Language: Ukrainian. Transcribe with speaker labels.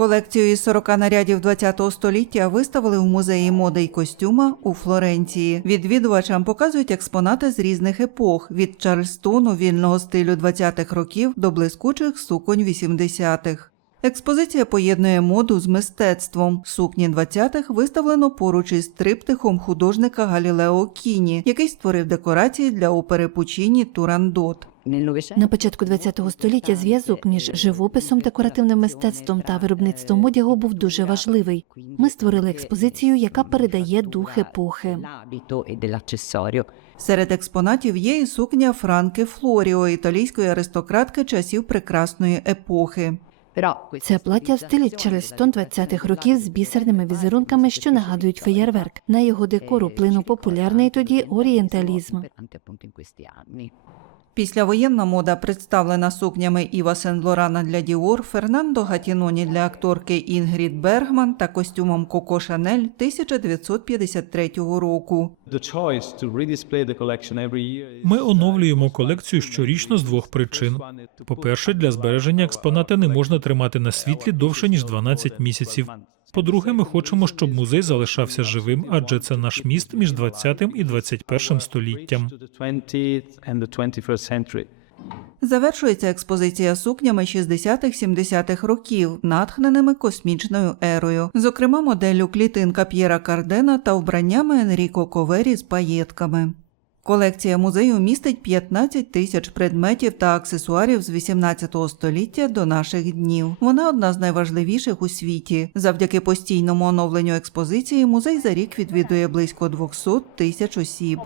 Speaker 1: Колекцію із 40 нарядів ХХ століття виставили в музеї моди й костюма у Флоренції. Відвідувачам показують експонати з різних епох від Чарльстону вільного стилю 20-х років до блискучих суконь 80-х. Експозиція поєднує моду з мистецтвом. Сукні 20-х виставлено поруч із триптихом художника Галілео Кіні, який створив декорації для опери Пучіні Турандот.
Speaker 2: На початку ХХ століття зв'язок між живописом, декоративним мистецтвом та виробництвом одягу був дуже важливий. Ми створили експозицію, яка передає дух епохи.
Speaker 1: Серед експонатів є і сукня Франки Флоріо, італійської аристократки часів прекрасної епохи.
Speaker 2: Це плаття в стилі Чарльстон 20-х років з бісерними візерунками, що нагадують феєрверк. На його декору плинув популярний тоді орієнталізм.
Speaker 1: Післявоєнна мода представлена сукнями Іва Сен-Лорана для Діор, Фернандо Гатіноні для акторки Інгрід Бергман та костюмом Коко Шанель 1953 року.
Speaker 3: Ми оновлюємо колекцію щорічно з двох причин. По-перше, для збереження експонати не можна тримати на світлі довше ніж 12 місяців. По-друге, ми хочемо, щоб музей залишався живим, адже це наш міст між 20 і 21 століттям.
Speaker 1: Завершується експозиція сукнями 60-70-х років, натхненими космічною ерою, зокрема моделлю клітинка П'єра Кардена та вбраннями Енріко Ковері з паєтками. Колекція музею містить 15 тисяч предметів та аксесуарів з 18 століття до наших днів. Вона одна з найважливіших у світі. Завдяки постійному оновленню експозиції музей за рік відвідує близько 200 тисяч осіб.